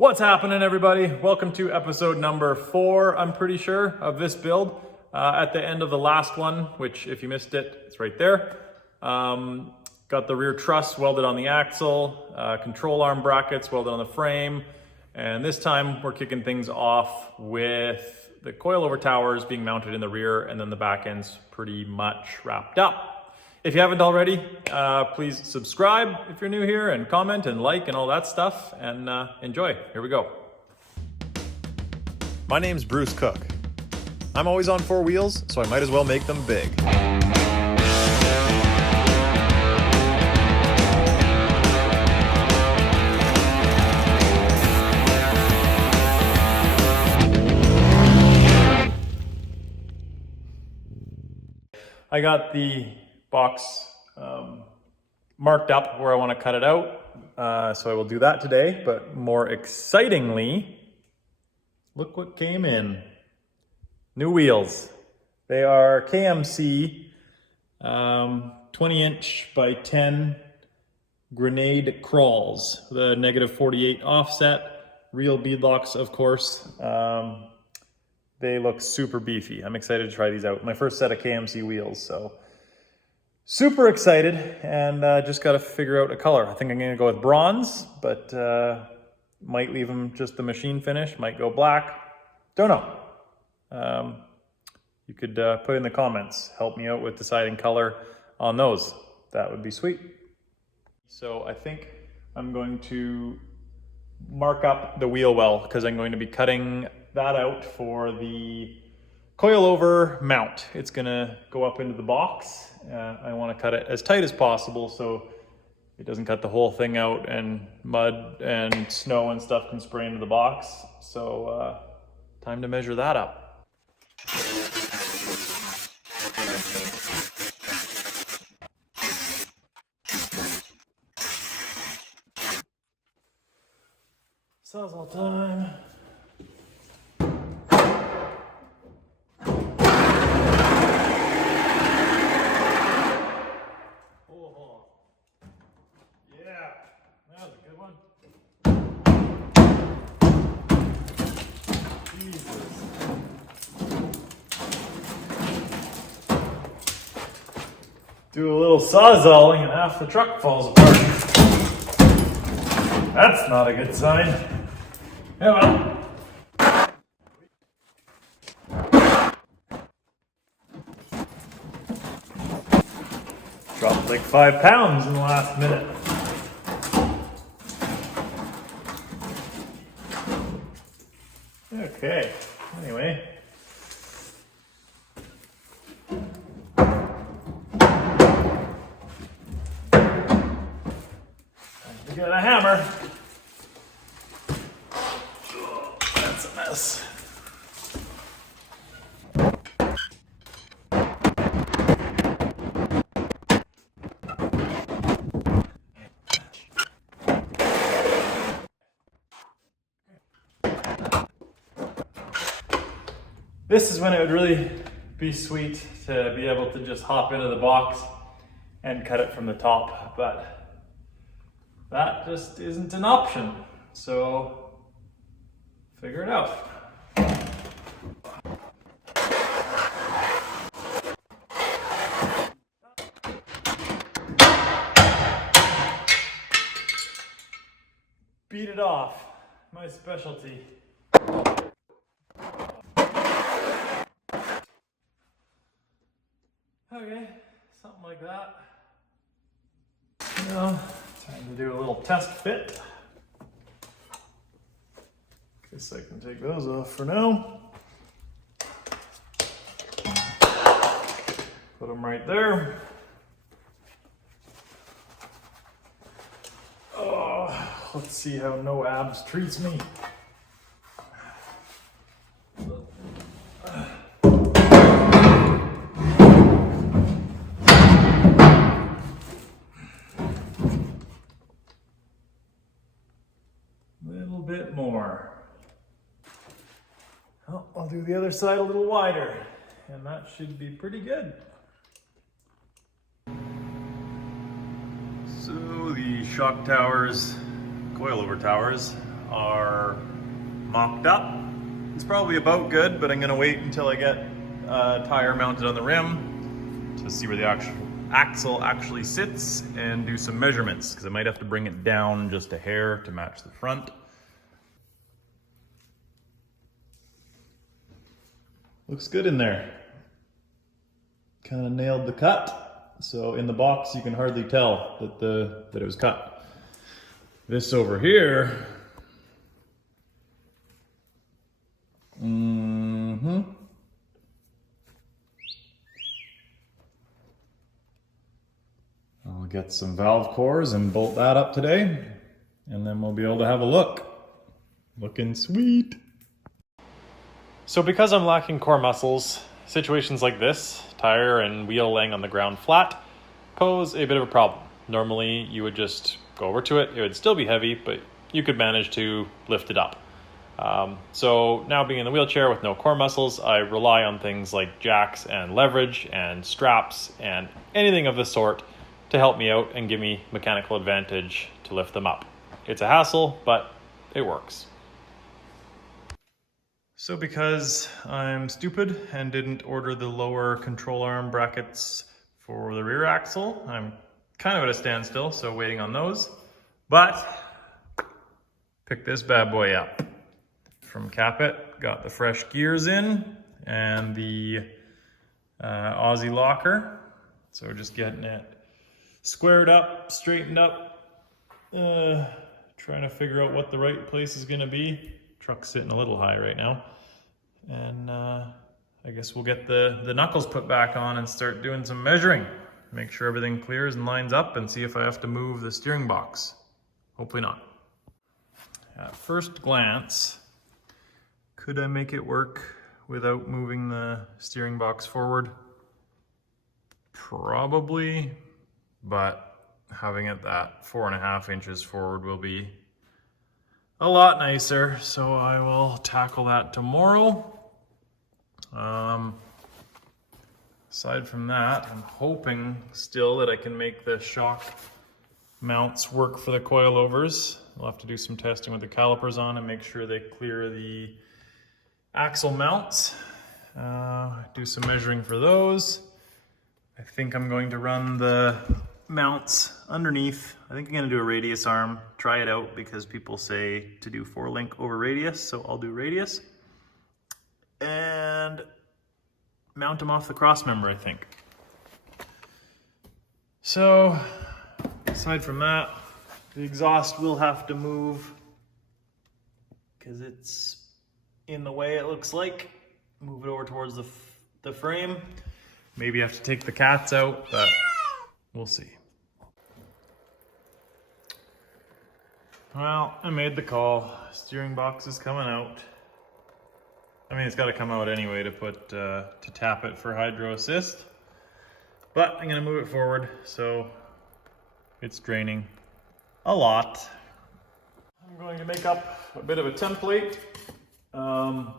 What's happening, everybody? Welcome to episode number 4, I'm pretty sure, of this build. At the end of the last one, which if you missed it, it's right there. Got the rear truss welded on the axle, control arm brackets welded on the frame, and this time we're kicking things off with the coilover towers being mounted in the rear, and then the back end's pretty much wrapped up. If you haven't already, please subscribe if you're new here, and comment and like and all that stuff, and enjoy. Here we go. My name's Bruce Cook. I'm always on 4 wheels, so I might as well make them big. I got the box marked up where I want to cut it out, so I will do that today. But more excitingly, look what came in. New wheels. They are KMC 20-inch by 10 grenade crawls. The -48 offset, real beadlocks, of course. They look super beefy. I'm excited to try these out. My first set of KMC wheels, so super excited, and just got to figure out a color. I think I'm going to go with bronze, but might leave them just the machine finish, might go black. Don't know. You could put in the comments, help me out with deciding color on those. That would be sweet. So I think I'm going to mark up the wheel well, because I'm going to be cutting that out for the coilover mount. It's gonna go up into the box. I want to cut it as tight as possible so it doesn't cut the whole thing out and mud and snow and stuff can spray into the box. So time to measure that up. Sawzall time. Do a little sawzalling and half the truck falls apart. That's not a good sign. Yeah, well. Dropped like 5 pounds in the last minute. Okay, anyway. Get a hammer. Oh, that's a mess. This is when it would really be sweet to be able to just hop into the box and cut it from the top, but that just isn't an option, so figure it out. Beat it off, my specialty. Okay, something like that. Now, time to do a little test fit. Guess I can take those off for now. Put them right there. Oh, let's see how no abs treats me. Bit more. Oh, I'll do the other side a little wider, and that should be pretty good. So the shock towers, coilover towers, are mocked up. It's probably about good, but I'm gonna wait until I get a tire mounted on the rim to see where the axle actually sits and do some measurements, because I might have to bring it down just a hair to match the front. Looks good in there. Kind of nailed the cut. So in the box you can hardly tell that it was cut. This over here, I'll get some valve cores and bolt that up today, and then we'll be able to have a look. Looking sweet. So because I'm lacking core muscles, situations like this, tire and wheel laying on the ground flat, pose a bit of a problem. Normally you would just go over to it, it would still be heavy, but you could manage to lift it up. So now being in the wheelchair with no core muscles, I rely on things like jacks and leverage and straps and anything of the sort to help me out and give me mechanical advantage to lift them up. It's a hassle, but it works. So because I'm stupid and didn't order the lower control arm brackets for the rear axle, I'm kind of at a standstill, so waiting on those. But pick this bad boy up from Capit. Got the fresh gears in and the Aussie locker. So just getting it squared up, straightened up, trying to figure out what the right place is gonna be. Truck's sitting a little high right now. And I guess we'll get the knuckles put back on and start doing some measuring. Make sure everything clears and lines up and see if I have to move the steering box. Hopefully not. At first glance, could I make it work without moving the steering box forward? Probably, but having it that 4.5 inches forward will be a lot nicer, so I will tackle that tomorrow. Aside from that, I'm hoping still that I can make the shock mounts work for the coilovers. I'll have to do some testing with the calipers on and make sure they clear the axle mounts. Do some measuring for those. I think I'm going to run the mounts underneath. I think I'm going to do a radius arm, try it out, because people say to do 4-link over radius, so I'll do radius. And mount them off the cross member, I think. So, aside from that, the exhaust will have to move because it's in the way, it looks like. Move it over towards the frame. Maybe have to take the cats out, but we'll see. Well, I made the call. Steering box is coming out. I mean, it's got to come out anyway to put to tap it for hydro assist. But I'm gonna move it forward, so it's draining a lot. I'm going to make up a bit of a template. I'm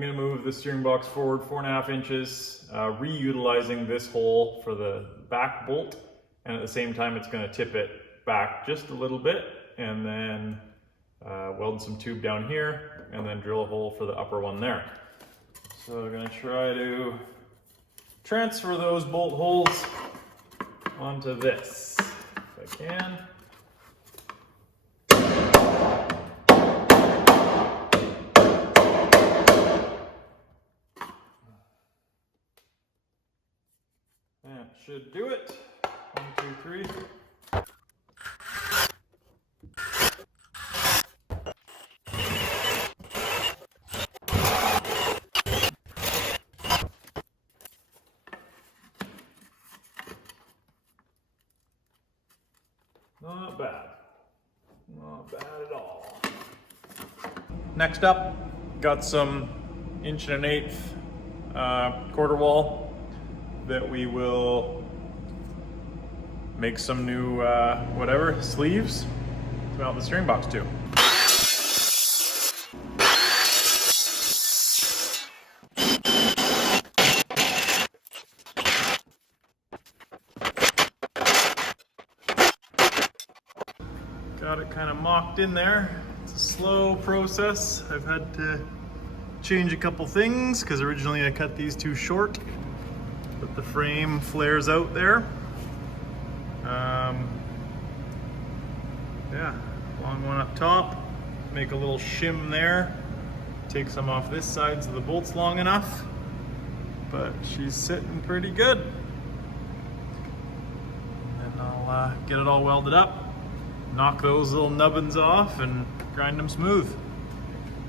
gonna move the steering box forward 4.5 inches, reutilizing this hole for the back bolt, and at the same time it's gonna tip it back just a little bit, and then weld some tube down here, and then drill a hole for the upper one there. So we're gonna try to transfer those bolt holes onto this, if I can. That should do it. 1, 2, 3. Not bad. Not bad at all. Next up, got some 1.125" quarter wall that we will make some new whatever sleeves to mount the steering box to. Got it kind of mocked in there. It's a slow process. I've had to change a couple things because originally I cut these too short, but the frame flares out there. Yeah, long one up top, make a little shim there, take some off this side so the bolt's long enough, but she's sitting pretty good. And then I'll get it all welded up, knock those little nubbins off and grind them smooth.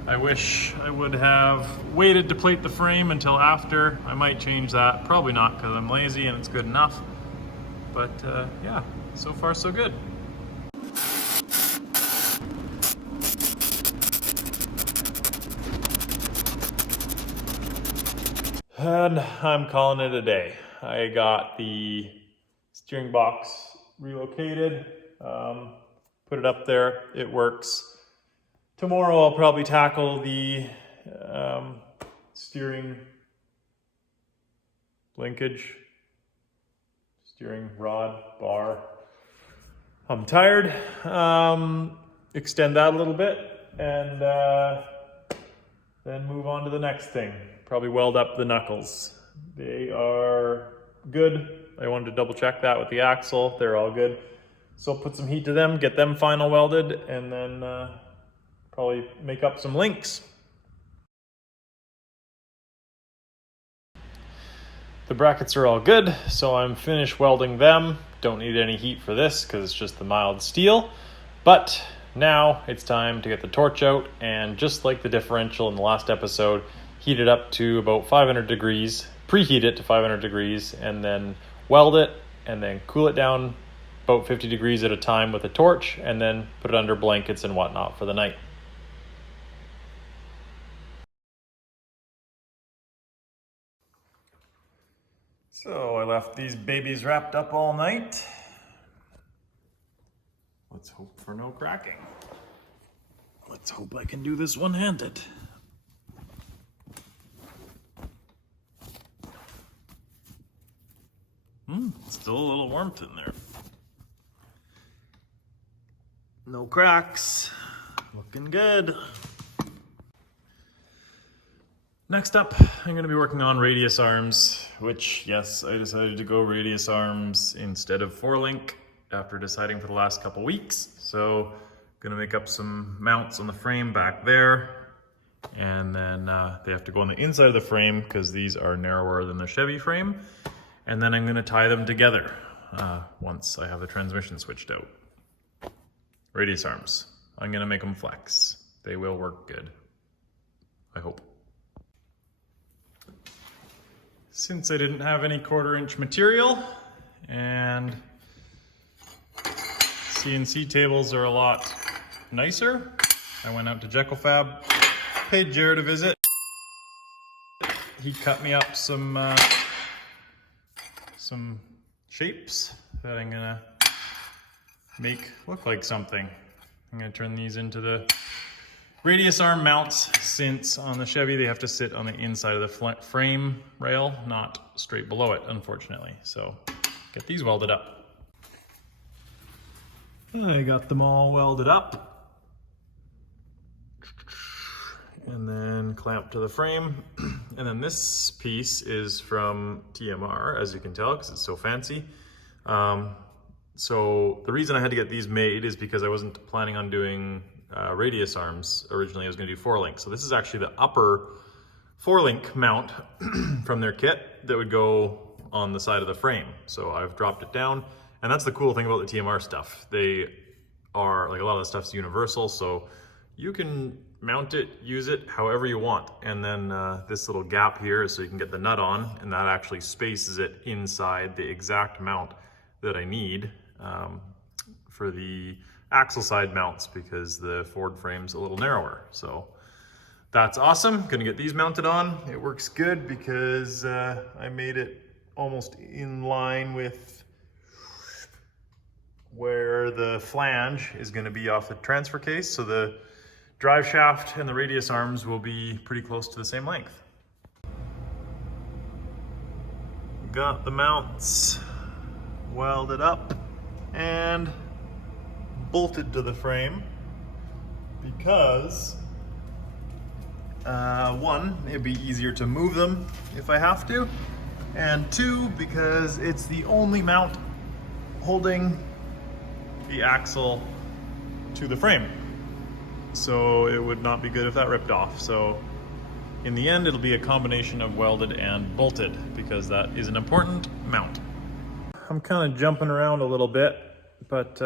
I wish I would have waited to plate the frame until after. I might change that, probably not because I'm lazy and it's good enough. But yeah, so far so good. And I'm calling it a day. I got the steering box relocated, put it up there, it works. Tomorrow I'll probably tackle the steering linkage, steering rod, bar. I'm tired. Extend that a little bit and then move on to the next thing. Probably weld up the knuckles. They are good. I wanted to double check that with the axle. They're all good. So I'll put some heat to them, get them final welded, and then probably make up some links. The brackets are all good, so I'm finished welding them. Don't need any heat for this because it's just the mild steel. But now it's time to get the torch out, and just like the differential in the last episode, heat it up to about 500 degrees, preheat it to 500 degrees, and then weld it, and then cool it down about 50 degrees at a time with a torch, and then put it under blankets and whatnot for the night. So I left these babies wrapped up all night. Let's hope for no cracking. Let's hope I can do this one-handed. Still a little warmth in there. No cracks. Looking good. Next up, I'm going to be working on radius arms, which, yes, I decided to go radius arms instead of 4-link after deciding for the last couple weeks. So, going to make up some mounts on the frame back there. And then they have to go on the inside of the frame because these are narrower than the Chevy frame. And then I'm going to tie them together once I have the transmission switched out. Radius arms. I'm going to make them flex. They will work good. I hope. Since I didn't have any 1/4-inch material, and CNC tables are a lot nicer, I went out to Jekyll Fab, paid Jared a visit. He cut me up some shapes that I'm gonna make look like something. I'm gonna turn these into the radius arm mounts, since on the Chevy they have to sit on the inside of the frame rail, not straight below it, unfortunately. So get these welded up. I got them all welded up and then clamped to the frame. And then this piece is from TMR, as you can tell, because it's so fancy. So the reason I had to get these made is because I wasn't planning on doing radius arms. Originally I was going to do 4-link. So this is actually the upper 4-link mount from their kit that would go on the side of the frame. So I've dropped it down, and that's the cool thing about the TMR stuff. They are, like, a lot of the stuff's universal, so you can mount it, use it however you want. And then this little gap here is so you can get the nut on, and that actually spaces it inside the exact mount that I need for the axle side mounts, because the Ford frame's a little narrower. So that's awesome. Gonna get these mounted on. It works good because I made it almost in line with where the flange is gonna be off the transfer case. So the drive shaft and the radius arms will be pretty close to the same length. Got the mounts welded up and bolted to the frame. because one, it'd be easier to move them if I have to, and two, because it's the only mount holding the axle to the frame. So it would not be good if that ripped off. So in the end, it'll be a combination of welded and bolted because that is an important mount. I'm kind of jumping around a little bit, but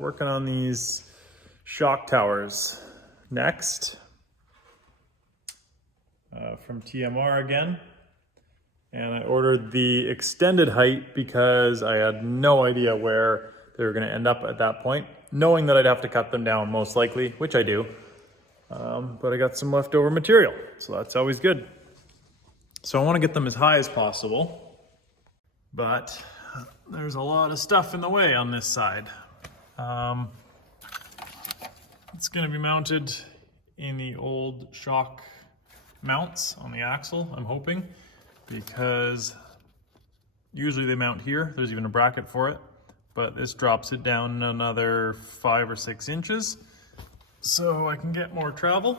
working on these shock towers next from TMR again. And I ordered the extended height because I had no idea where they were going to end up at that point, knowing that I'd have to cut them down most likely, which I do. But I got some leftover material, so that's always good. So I want to get them as high as possible, but there's a lot of stuff in the way on this side. It's going to be mounted in the old shock mounts on the axle, I'm hoping, because usually they mount here. There's even a bracket for it, but this drops it down another 5 or 6 inches so I can get more travel.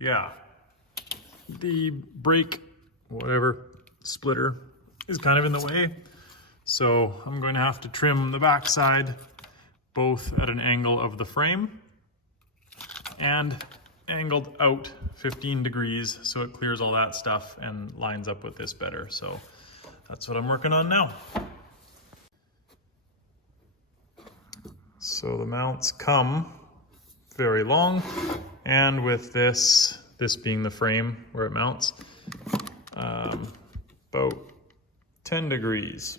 Yeah, the brake, whatever, splitter is kind of in the way, so I'm going to have to trim the backside both at an angle of the frame and angled out 15 degrees so it clears all that stuff and lines up with this better. So that's what I'm working on now. So the mounts come very long, and with this being the frame where it mounts, about 10 degrees.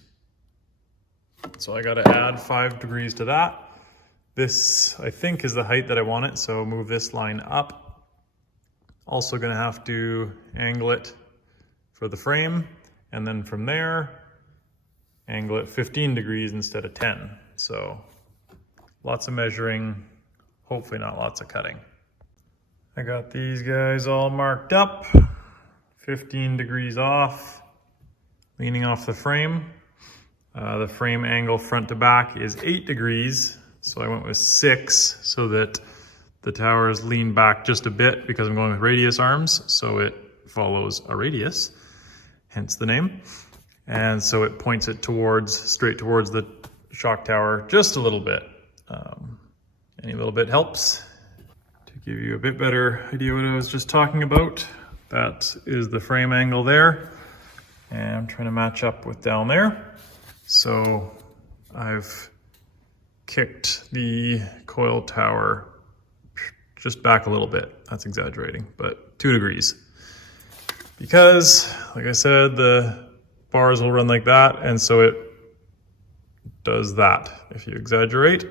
So I got to add 5 degrees to that. This, I think, is the height that I want it, so move this line up. Also going to have to angle it for the frame, and then from there, angle it 15 degrees instead of 10. So lots of measuring, hopefully not lots of cutting. I got these guys all marked up, 15 degrees off, leaning off the frame. The frame angle front to back is 8 degrees, so I went with 6 so that the towers lean back just a bit because I'm going with radius arms, so it follows a radius, hence the name. And so it points it straight towards the shock tower just a little bit. Any little bit helps. To give you a bit better idea what I was just talking about, that is the frame angle there, and I'm trying to match up with down there. So I've kicked the coil tower just back a little bit. That's exaggerating, but 2 degrees. Because, like I said, the bars will run like that, and so it does that if you exaggerate.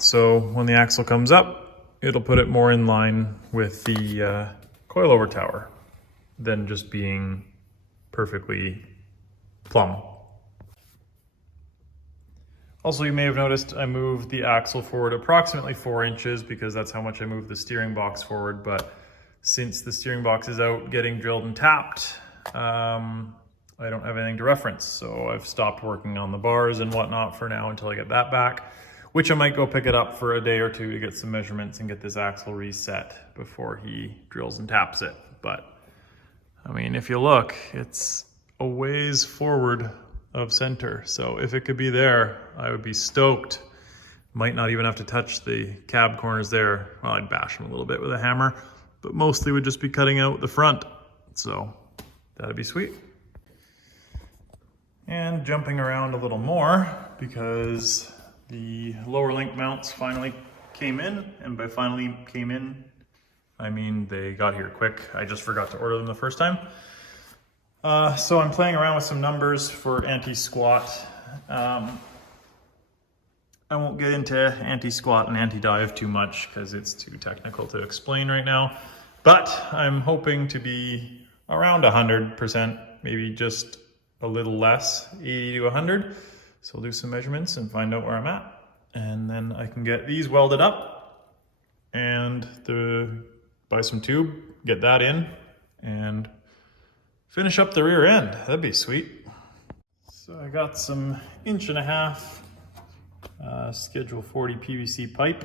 So when the axle comes up, it'll put it more in line with the coilover tower than just being perfectly plumb. Also, you may have noticed I moved the axle forward approximately 4 inches because that's how much I moved the steering box forward. But since the steering box is out getting drilled and tapped, I don't have anything to reference. So I've stopped working on the bars and whatnot for now until I get that back, which I might go pick it up for a day or two to get some measurements and get this axle reset before he drills and taps it. But I mean, if you look, it's a ways forward of center. So if it could be there, I would be stoked. Might not even have to touch the cab corners there. Well, I'd bash them a little bit with a hammer, but mostly would just be cutting out the front. So that'd be sweet. And jumping around a little more because the lower link mounts finally came in, and by finally came in, I mean they got here quick. I just forgot to order them the first time. So I'm playing around with some numbers for anti-squat. I won't get into anti-squat and anti-dive too much because it's too technical to explain right now, but I'm hoping to be around 100%, maybe just a little less, 80 to 100. So we'll do some measurements and find out where I'm at. And then I can get these welded up and buy some tube, get that in, and finish up the rear end. That'd be sweet. So I got some 1.5 Schedule 40 PVC pipe,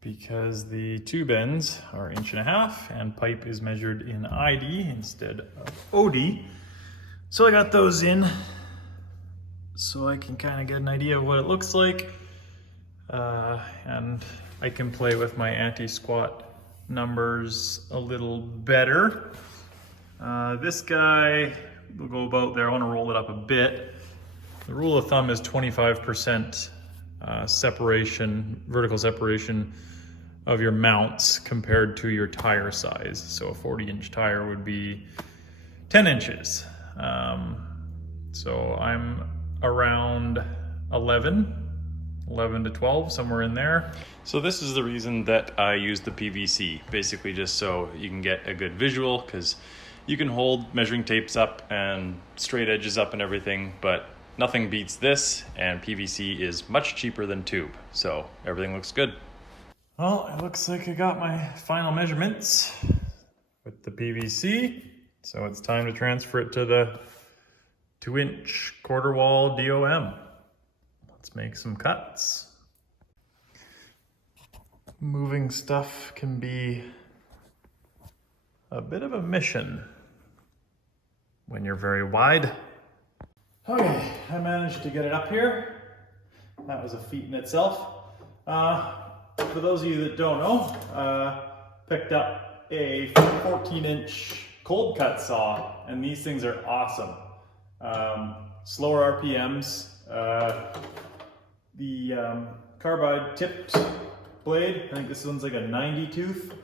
because the tube ends are 1.5 inch and pipe is measured in ID instead of OD. So I got those in so I can kind of get an idea of what it looks like, and I can play with my anti-squat numbers a little better. This guy will go about there. I want to roll it up a bit. The rule of thumb is 25% separation, vertical separation of your mounts compared to your tire size. So a 40-inch tire would be 10 inches. So I'm around 11 to 12, somewhere in there. So this is the reason that I use the PVC, basically just so you can get a good visual, because you can hold measuring tapes up and straight edges up and everything, but nothing beats this, and PVC is much cheaper than tube, so everything looks good. Well, it looks like I got my final measurements with the PVC, so it's time to transfer it to the 2-inch quarter wall DOM. Let's make some cuts. Moving stuff can be a bit of a mission when you're very wide. Okay, I managed to get it up here. That was a feat in itself. For those of you that don't know, picked up a 14-inch cold cut saw, and these things are awesome. Slower RPMs. The carbide tipped blade, I think this one's like a 90 tooth.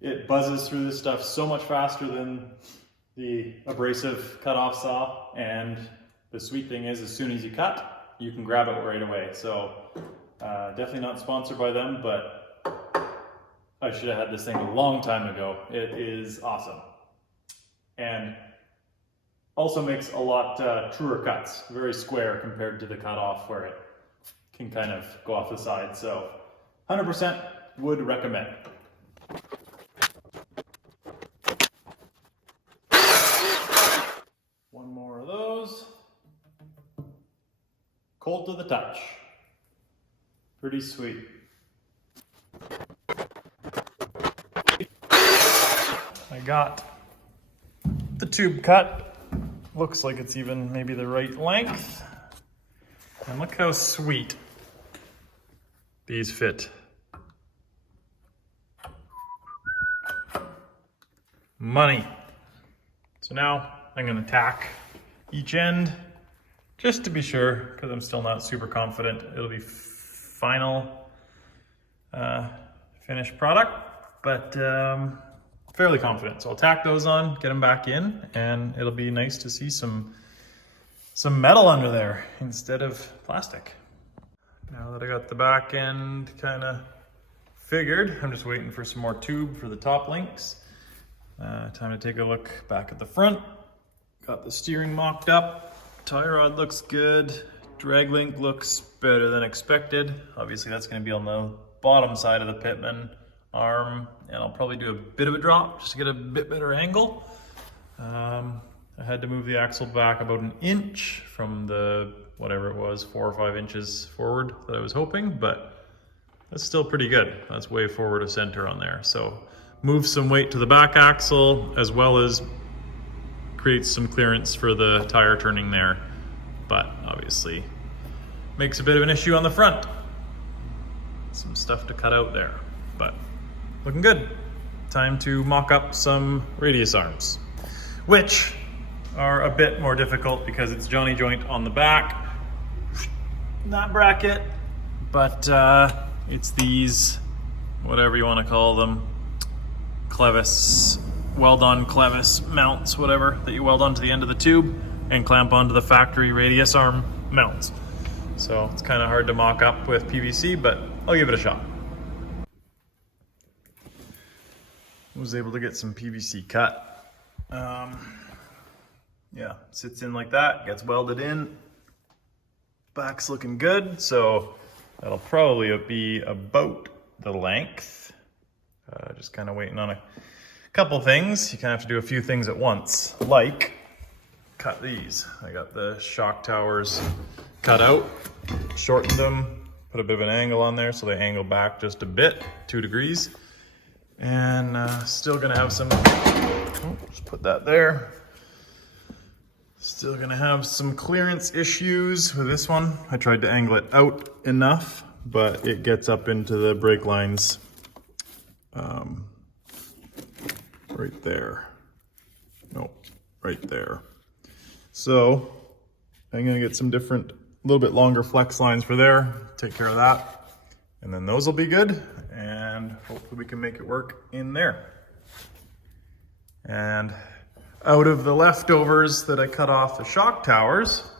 It buzzes through this stuff so much faster than the abrasive cutoff saw, and the sweet thing is, as soon as you cut, you can grab it right away. So definitely not sponsored by them, but I should have had this thing a long time ago. It is awesome. And also makes a lot truer cuts, very square compared to the cutoff where it can kind of go off the side. So 100% would recommend. One more of those. Cold to the touch. Pretty sweet. I got the tube cut. Looks like it's even maybe the right length. And look how sweet these fit. Money. So now I'm going to tack each end just to be sure, because I'm still not super confident it'll be final finished product, but fairly confident. So I'll tack those on, get them back in, and it'll be nice to see some metal under there instead of plastic. Now that I got the back end kind of figured, I'm just waiting for some more tube for the top links. Time to take a look back at the front. Got the steering mocked up. Tie rod looks good. Drag link looks better than expected. Obviously that's going to be on the bottom side of the pitman arm, and I'll probably do a bit of a drop just to get a bit better angle. I had to move the axle back about 1 inch from the, whatever it was, 4 or 5 inches forward that I was hoping, but that's still pretty good. That's way forward of center on there. So move some weight to the back axle, as well as create some clearance for the tire turning there, but obviously makes a bit of an issue on the front. Some stuff to cut out there, but looking good. Time to mock up some radius arms, which are a bit more difficult because it's Johnny joint on the back, not bracket, but it's these, whatever you want to call them, clevis, weld-on clevis mounts, whatever, that you weld onto the end of the tube and clamp onto the factory radius arm mounts. So it's kind of hard to mock up with PVC, but I'll give it a shot. Was able to get some PVC cut. Yeah, sits in like that, gets welded in. Back's looking good, so that'll probably be about the length. Just kind of waiting on a couple things. You kind of have to do a few things at once, like cut these. I got the shock towers cut out, shortened them, put a bit of an angle on there so they angle back just a bit, 2 degrees. And still gonna have some, just put that there. Still gonna have some clearance issues with this one. I tried to angle it out enough, but it gets up into the brake lines right there. Nope, right there. So I'm gonna get some different, a little bit longer flex lines for there, take care of that. And then those will be good, and hopefully we can make it work in there. And out of the leftovers that I cut off the shock towers,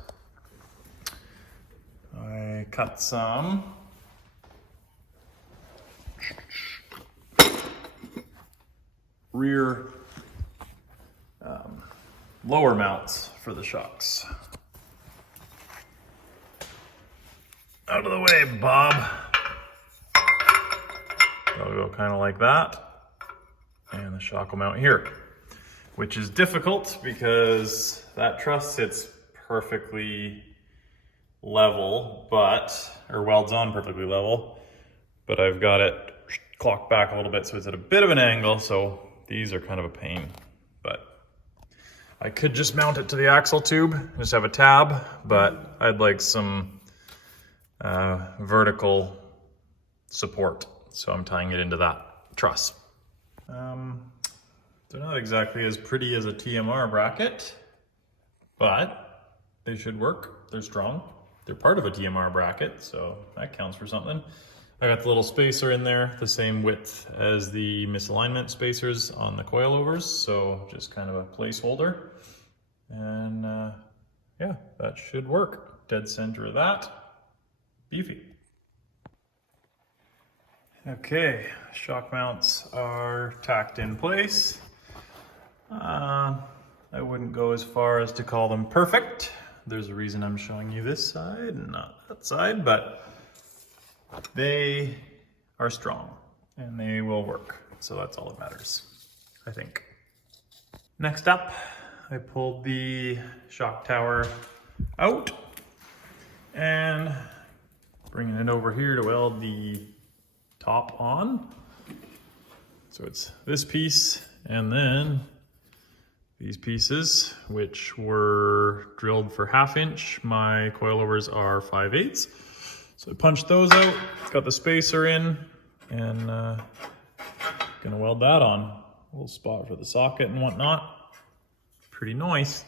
I cut some rear lower mounts for the shocks. Out of the way, Bob. I'll go kind of like that, and the shock will mount here, which is difficult because that truss sits perfectly level, or welds on perfectly level, but I've got it clocked back a little bit, so it's at a bit of an angle, so these are kind of a pain. But I could just mount it to the axle tube, just have a tab, but I'd like some vertical support, so I'm tying it into that truss. They're not exactly as pretty as a TMR bracket, but they should work. They're strong. They're part of a TMR bracket, so that counts for something. I got the little spacer in there, the same width as the misalignment spacers on the coilovers, so just kind of a placeholder. And yeah, that should work. Dead center of that. Beefy. Okay, shock mounts are tacked in place. I wouldn't go as far as to call them perfect. There's a reason I'm showing you this side and not that side, but they are strong and they will work. So that's all that matters, I think. Next up, I pulled the shock tower out and bringing it over here to weld the top on. So it's this piece and then these pieces, which were drilled for 1/2 inch. My coilovers are 5/8. So I punched those out, got the spacer in, and gonna weld that on. A little spot for the socket and whatnot. Pretty nice.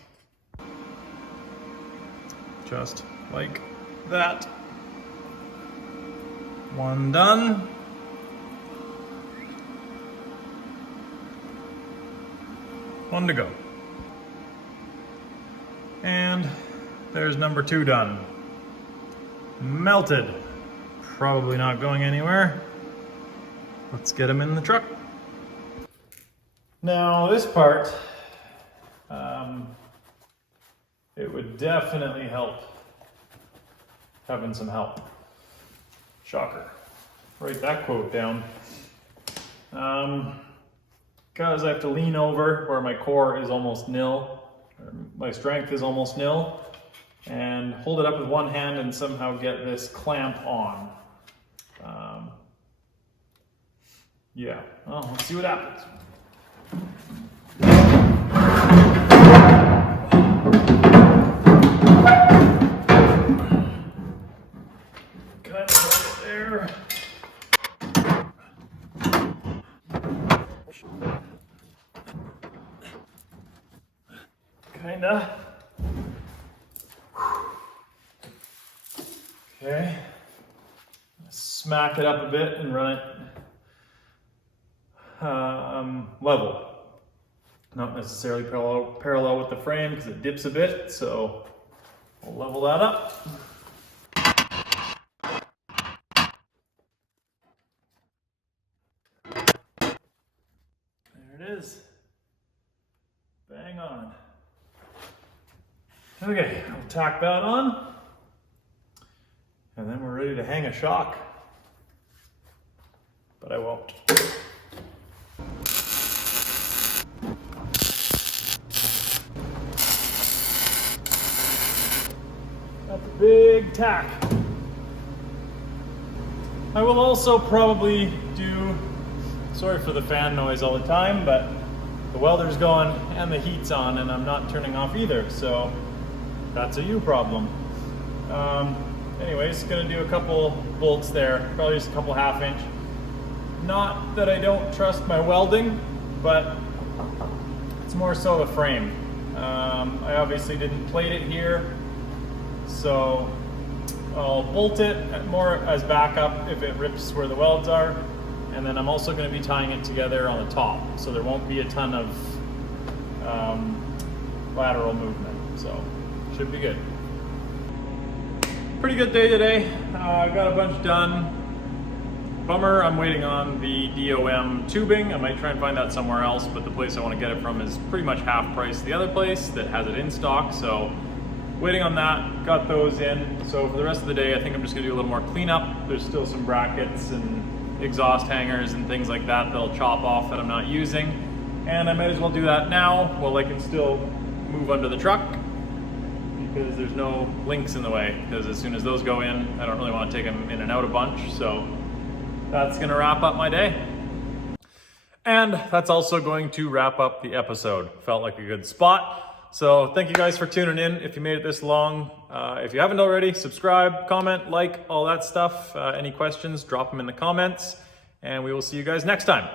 Just like that. One done. One to go. And there's number 2 done. Melted. Probably not going anywhere. Let's get them in the truck. Now this part, it would definitely help having some help. Shocker. Write that quote down. Because I have to lean over where my core is almost nil, or my strength is almost nil, and hold it up with one hand and somehow get this clamp on. Yeah, well, let's see what happens. Kind of right there. Kinda. Okay. Smack it up a bit and run it level. Not necessarily parallel with the frame because it dips a bit, so we'll level that up. There it is. Bang on. Okay, I'll tack that on, and then we're ready to hang a shock. But I won't. Got the big tack. I will also probably do, sorry for the fan noise all the time, but the welder's going and the heat's on and I'm not turning off either, so that's a you problem. Anyways, gonna do a couple bolts there, probably just a couple 1/2 inch. Not that I don't trust my welding, but it's more so the frame. I obviously didn't plate it here, so I'll bolt it more as backup if it rips where the welds are. And then I'm also going to be tying it together on the top, so there won't be a ton of lateral movement, so should be good. Pretty good day today. Got a bunch done. Bummer, I'm waiting on the DOM tubing. I might try and find that somewhere else, but the place I want to get it from is pretty much half price the other place that has it in stock, so waiting on that. Got those in, so for the rest of the day I think I'm just going to do a little more cleanup. There's still some brackets and exhaust hangers and things like that that'll chop off that I'm not using, and I might as well do that now while I can still move under the truck, because there's no links in the way, because as soon as those go in, I don't really want to take them in and out a bunch. So that's going to wrap up my day. And that's also going to wrap up the episode. Felt like a good spot. So thank you guys for tuning in. If you made it this long, if you haven't already, subscribe, comment, like, all that stuff. Any questions, drop them in the comments, and we will see you guys next time.